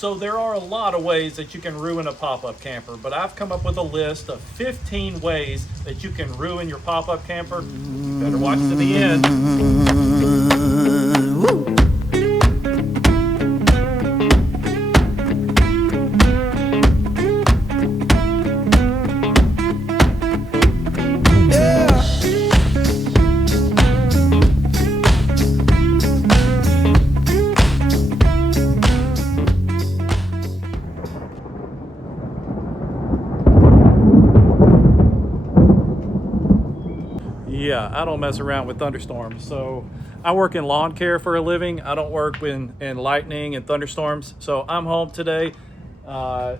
So there are a lot of ways that you can ruin a pop-up camper, but I've come up with a list of 15 ways that you can ruin your pop-up camper. You better watch to the end. Yeah, I don't mess around with thunderstorms. So I work in lawn care for a living. I don't work in lightning and thunderstorms. So I'm home today,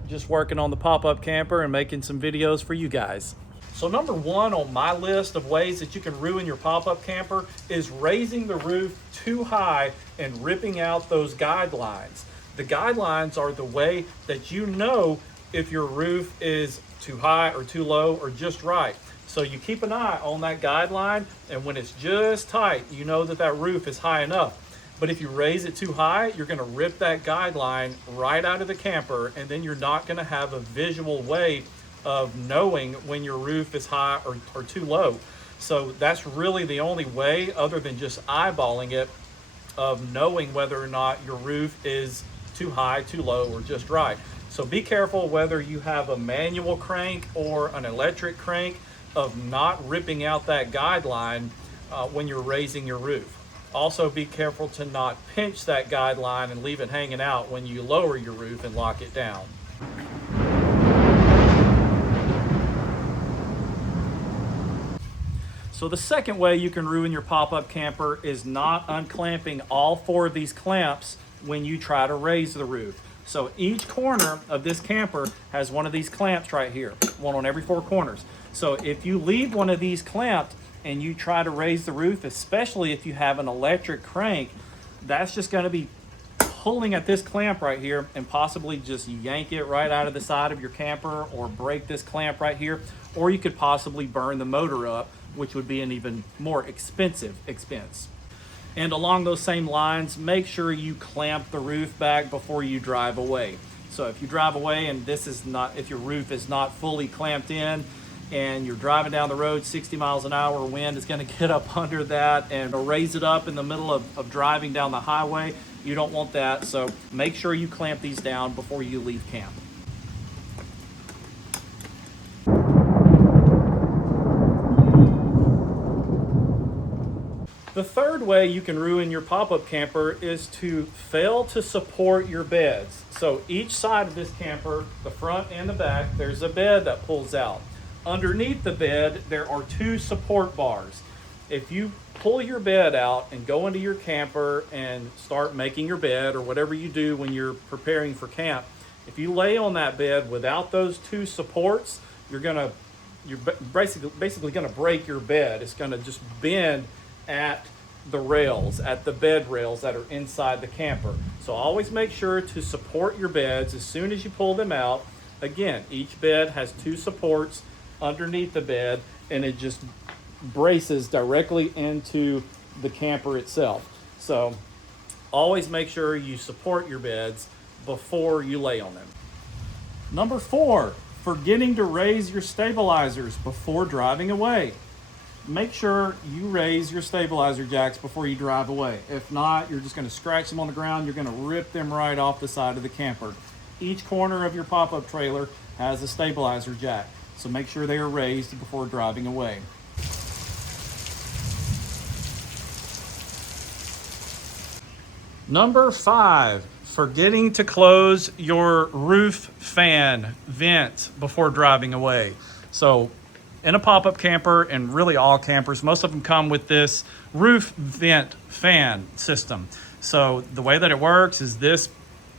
just working on the pop-up camper and making some videos for you guys. So number one on my list of ways that you can ruin your pop-up camper is raising the roof too high and ripping out those guidelines. The guidelines are the way that you know if your roof is too high or too low or just right. So you keep an eye on that guideline, and when it's just tight, you know that that roof is high enough. But if you raise it too high, you're gonna rip that guideline right out of the camper, and then you're not gonna have a visual way of knowing when your roof is high or too low. So that's really the only way, other than just eyeballing it, of knowing whether or not your roof is too high, too low, or just right. So be careful whether you have a manual crank or an electric crank of not ripping out that guideline when you're raising your roof. Also be careful to not pinch that guideline and leave it hanging out when you lower your roof and lock it down. So the second way you can ruin your pop-up camper is not unclamping all four of these clamps when you try to raise the roof. So each corner of this camper has one of these clamps right here, one on every four corners. So if you leave one of these clamped and you try to raise the roof, especially if you have an electric crank, that's just going to be pulling at this clamp right here and possibly just yank it right out of the side of your camper or break this clamp right here. Or you could possibly burn the motor up, which would be an even more expensive expense. And along those same lines, make sure you clamp the roof back before you drive away. So if you drive away and if your roof is not fully clamped in and you're driving down the road 60 miles an hour, wind is gonna get up under that and raise it up in the middle of driving down the highway. You don't want that, so make sure you clamp these down before you leave camp. The third way you can ruin your pop-up camper is to fail to support your beds. So each side of this camper, the front and the back, there's a bed that pulls out. Underneath the bed, there are two support bars. If you pull your bed out and go into your camper and start making your bed or whatever you do when you're preparing for camp, if you lay on that bed without those two supports, you're basically gonna break your bed. It's gonna just bend at the rails, at the bed rails that are inside the camper. So always make sure to support your beds as soon as you pull them out. Again, each bed has two supports underneath the bed, and it just braces directly into the camper itself. So always make sure you support your beds before you lay on them. Number 4, forgetting to raise your stabilizers before driving away. Make sure you raise your stabilizer jacks before you drive away. If not, you're just going to scratch them on the ground. You're going to rip them right off the side of the camper. Each corner of your pop-up trailer has a stabilizer jack, so make sure they are raised before driving away. Number 5, forgetting to close your roof fan vent before driving away. So in a pop-up camper, and really all campers, most of them come with this roof vent fan system. So the way that it works is this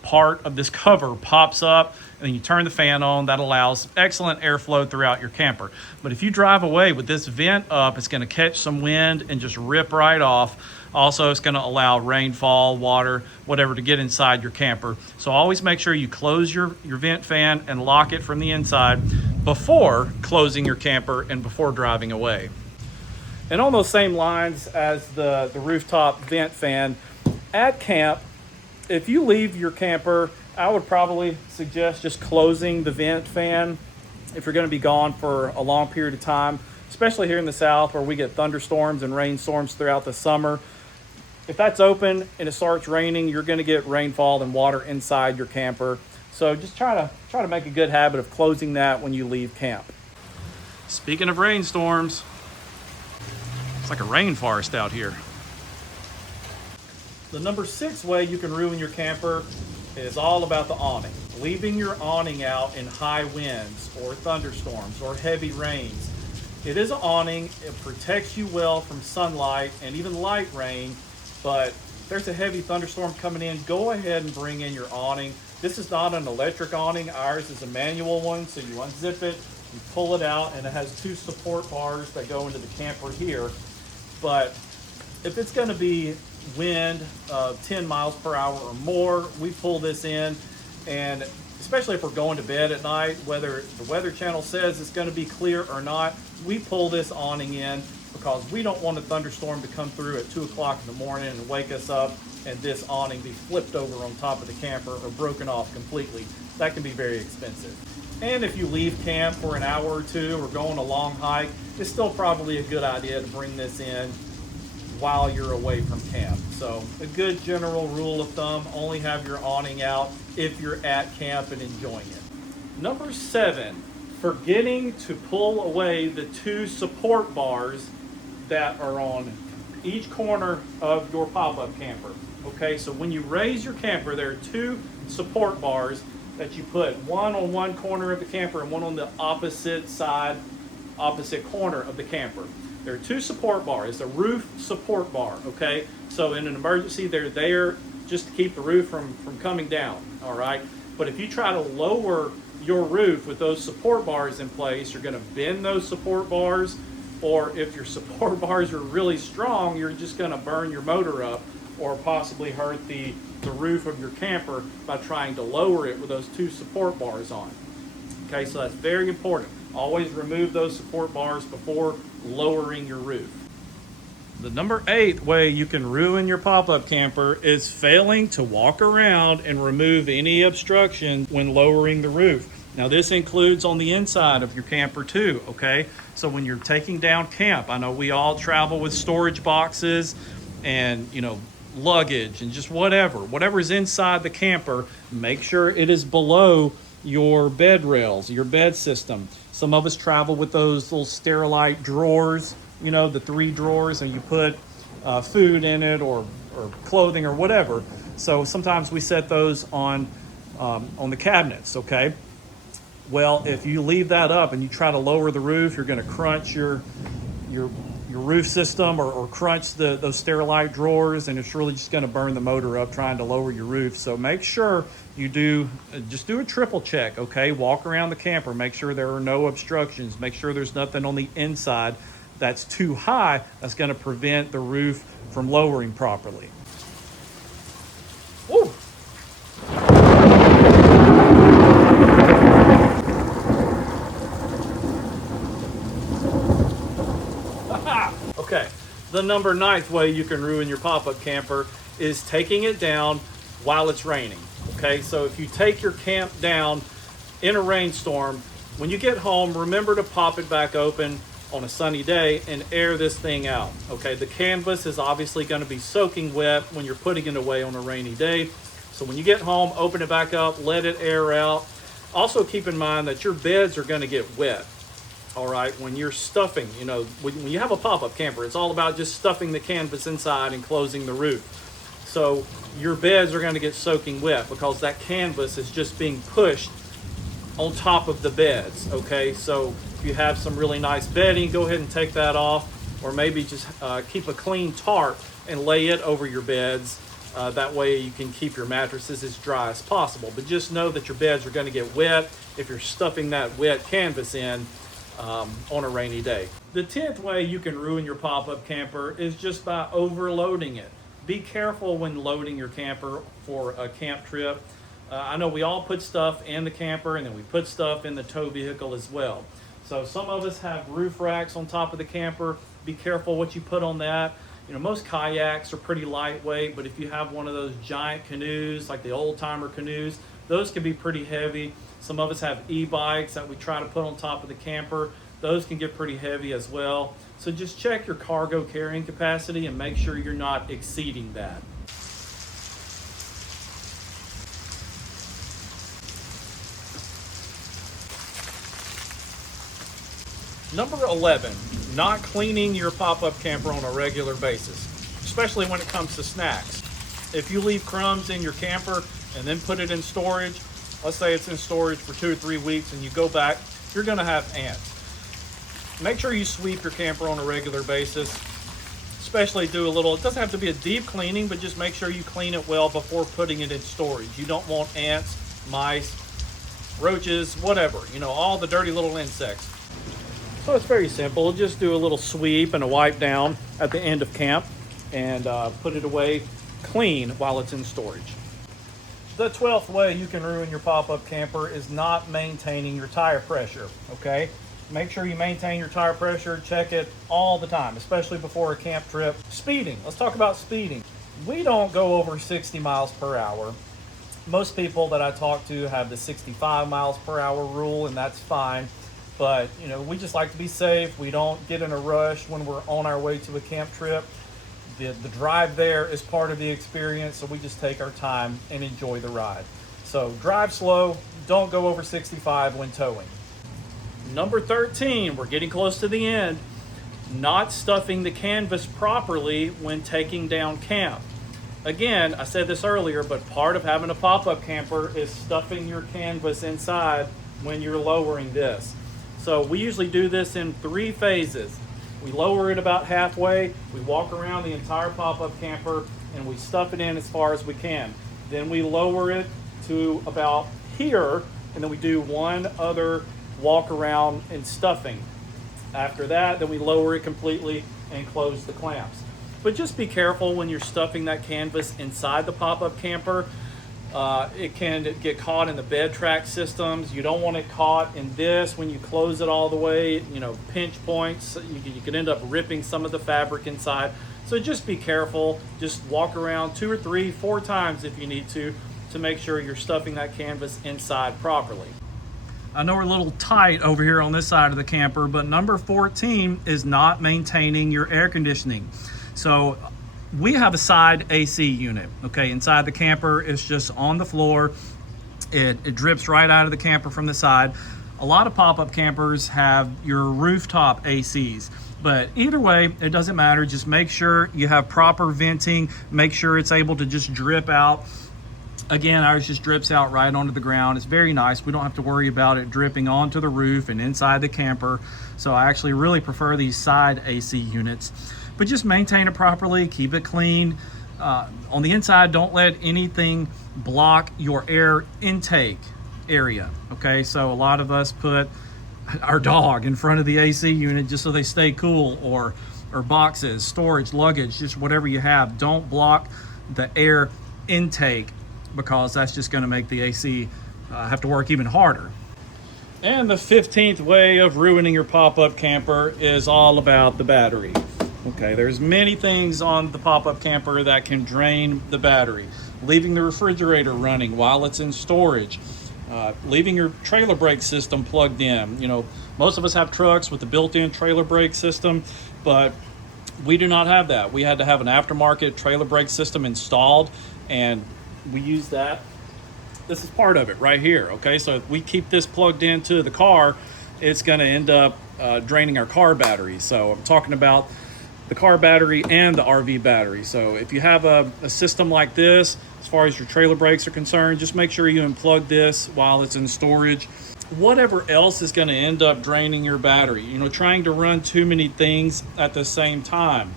part of this cover pops up and then you turn the fan on. That allows excellent airflow throughout your camper. But if you drive away with this vent up, it's going to catch some wind and just rip right off. Also, it's going to allow rainfall, water, whatever to get inside your camper. So always make sure you close your vent fan and lock it from the inside before closing your camper and before driving away. And on those same lines as the rooftop vent fan, at camp, if you leave your camper, I would probably suggest just closing the vent fan if you're going to be gone for a long period of time, especially here in the South where we get thunderstorms and rainstorms throughout the summer. If that's open and it starts raining, you're going to get rainfall and water inside your camper. So just try to make a good habit of closing that when you leave camp. Speaking of rainstorms, it's like a rainforest out here. The number 6 way you can ruin your camper is all about the awning. Leaving your awning out in high winds or thunderstorms or heavy rains. It is an awning. It protects you well from sunlight and even light rain, but if there's a heavy thunderstorm coming in, go ahead and bring in your awning. This is not an electric awning. Ours is a manual one, so you unzip it, you pull it out, and it has 2 support bars that go into the camper here. But if it's going to be wind 10 miles per hour or more, we pull this in, and especially if we're going to bed at night, whether the Weather Channel says it's going to be clear or not, we pull this awning in because we don't want a thunderstorm to come through at 2 o'clock in the morning and wake us up and this awning be flipped over on top of the camper or broken off completely. That can be very expensive. And if you leave camp for an hour or 2 or go on a long hike, it's still probably a good idea to bring this in while you're away from camp. So a good general rule of thumb, only have your awning out if you're at camp and enjoying it. Number 7, forgetting to pull away the 2 support bars that are on each corner of your pop-up camper. Okay, so when you raise your camper, there are 2 support bars that you put, one on one corner of the camper and one on the opposite corner of the camper. There are 2 support bars. It's a roof support bar, okay? So in an emergency, they're there just to keep the roof from coming down, all right? But if you try to lower your roof with those support bars in place, you're gonna bend those support bars, or if your support bars are really strong, you're just gonna burn your motor up or possibly hurt the roof of your camper by trying to lower it with those 2 support bars on. Okay, so that's very important. Always remove those support bars before lowering your roof. The number 8 way you can ruin your pop-up camper is failing to walk around and remove any obstruction when lowering the roof. Now this includes on the inside of your camper too, okay? So when you're taking down camp, I know we all travel with storage boxes and, luggage and just whatever's inside the camper, make sure it is below your bed rails, your bed system. Some of us travel with those little Sterilite drawers, the 3 drawers, and you put food in it or clothing or whatever. So sometimes we set those on the cabinets, okay? Well, if you leave that up and you try to lower the roof, you're going to crunch your roof system or crunch those Sterilite drawers, and it's really just going to burn the motor up trying to lower your roof. So make sure you do a triple check, okay? Walk around the camper, make sure there are no obstructions, make sure there's nothing on the inside that's too high that's going to prevent the roof from lowering properly. Woo! Okay, the number 9th way you can ruin your pop-up camper is taking it down while it's raining. Okay, so if you take your camp down in a rainstorm, when you get home, remember to pop it back open on a sunny day and air this thing out. Okay, the canvas is obviously going to be soaking wet when you're putting it away on a rainy day. So when you get home, open it back up, let it air out. Also keep in mind that your beds are going to get wet. All right, when you're stuffing, when you have a pop-up camper, it's all about just stuffing the canvas inside and closing the roof. So your beds are going to get soaking wet because that canvas is just being pushed on top of the beds, okay? So if you have some really nice bedding, go ahead and take that off, or maybe just keep a clean tarp and lay it over your beds. That way you can keep your mattresses as dry as possible. But just know that your beds are going to get wet if you're stuffing that wet canvas in on a rainy day. The 10th way you can ruin your pop-up camper is just by overloading it. Be careful when loading your camper for a camp trip. I know we all put stuff in the camper and then we put stuff in the tow vehicle as well. So some of us have roof racks on top of the camper. Be careful what you put on that. You know, most kayaks are pretty lightweight, but if you have one of those giant canoes, like the old timer canoes, those can be pretty heavy. Some of us have e-bikes that we try to put on top of the camper. Those can get pretty heavy as well. So just check your cargo carrying capacity and make sure you're not exceeding that. Number 11, not cleaning your pop-up camper on a regular basis, especially when it comes to snacks. If you leave crumbs in your camper and then put it in storage, let's say it's in storage for 2 or 3 weeks and you go back, you're gonna have ants. Make sure you sweep your camper on a regular basis, especially do a little, it doesn't have to be a deep cleaning, but just make sure you clean it well before putting it in storage. You don't want ants, mice, roaches, whatever, you know, all the dirty little insects. So it's very simple. Just do a little sweep and a wipe down at the end of camp and put it away clean while it's in storage. The 12th way you can ruin your pop-up camper is not maintaining your tire pressure, okay? Make sure you maintain your tire pressure, check it all the time, especially before a camp trip. Speeding, let's talk about speeding. We don't go over 60 miles per hour. Most people that I talk to have the 65 miles per hour rule, and that's fine. But, you know, we just like to be safe. We don't get in a rush when we're on our way to a camp trip. The drive there is part of the experience, so we just take our time and enjoy the ride. So drive slow, don't go over 65 when towing. Number 13, we're getting close to the end, not stuffing the canvas properly when taking down camp. Again, I said this earlier, but part of having a pop-up camper is stuffing your canvas inside when you're lowering this. So we usually do this in 3 phases. We lower it about halfway, we walk around the entire pop-up camper, and we stuff it in as far as we can. Then we lower it to about here, and then we do one other walk around and stuffing. After that, then we lower it completely and close the clamps. But just be careful when you're stuffing that canvas inside the pop-up camper. It can get caught in the bed track systems. You don't want it caught in this when you close it all the way, you know, pinch points. You can end up ripping some of the fabric inside. So just be careful. Just walk around 2 or 3, 4 times if you need to make sure you're stuffing that canvas inside properly. I know we're a little tight over here on this side of the camper, but number 14 is not maintaining your air conditioning. So we have a side AC unit, okay? Inside the camper, it's just on the floor. It drips right out of the camper from the side. A lot of pop-up campers have your rooftop ACs, but either way, it doesn't matter. Just make sure you have proper venting. Make sure it's able to just drip out. Again, ours just drips out right onto the ground. It's very nice. We don't have to worry about it dripping onto the roof and inside the camper. So I actually really prefer these side AC units. But just maintain it properly, keep it clean. On the inside, don't let anything block your air intake area, okay? So a lot of us put our dog in front of the AC unit just so they stay cool, or boxes, storage, luggage, just whatever you have. Don't block the air intake, because that's just gonna make the AC have to work even harder. And the 15th way of ruining your pop-up camper is all about the battery. Okay, there's many things on the pop-up camper that can drain the battery. Leaving the refrigerator running while it's in storage. Leaving your trailer brake system plugged in. You know, most of us have trucks with the built-in trailer brake system, but we do not have that. We had to have an aftermarket trailer brake system installed, and we use that. This is part of it right here, okay? So if we keep this plugged into the car, it's gonna end up draining our car battery. So I'm talking about the car battery and the RV battery. So if you have a system like this, as far as your trailer brakes are concerned, just make sure you unplug this while it's in storage. Whatever else is gonna end up draining your battery, you know, trying to run too many things at the same time.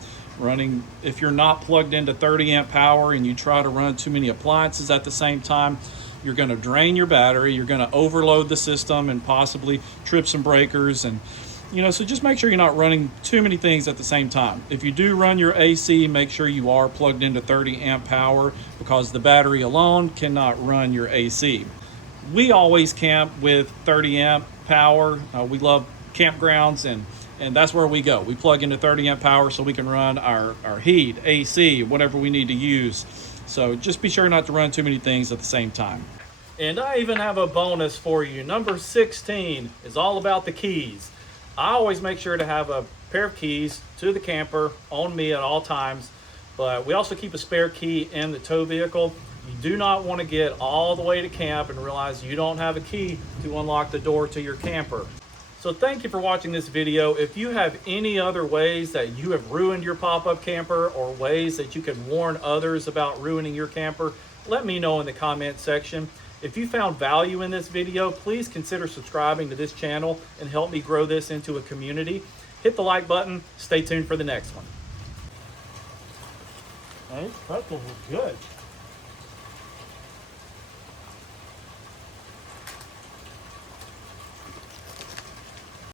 If you're not plugged into 30 amp power and you try to run too many appliances at the same time, you're gonna drain your battery, you're gonna overload the system and possibly trip some breakers. And you know, so just make sure you're not running too many things at the same time. If you do run your AC, make sure you are plugged into 30 amp power, because the battery alone cannot run your AC. We always camp with 30 amp power. We love campgrounds and And that's where we go. We plug into 30 amp power so we can run our heat, AC, whatever we need to use. So just be sure not to run too many things at the same time. And I even have a bonus for you. Number 16 is all about the keys. I always make sure to have a pair of keys to the camper on me at all times, but we also keep a spare key in the tow vehicle. You do not want to get all the way to camp and realize you don't have a key to unlock the door to your camper. So thank you for watching this video. If you have any other ways that you have ruined your pop-up camper or ways that you can warn others about ruining your camper, let me know in the comment section. If you found value in this video, please consider subscribing to this channel and help me grow this into a community. Hit the like button. Stay tuned for the next one. Hey, pretzels are good.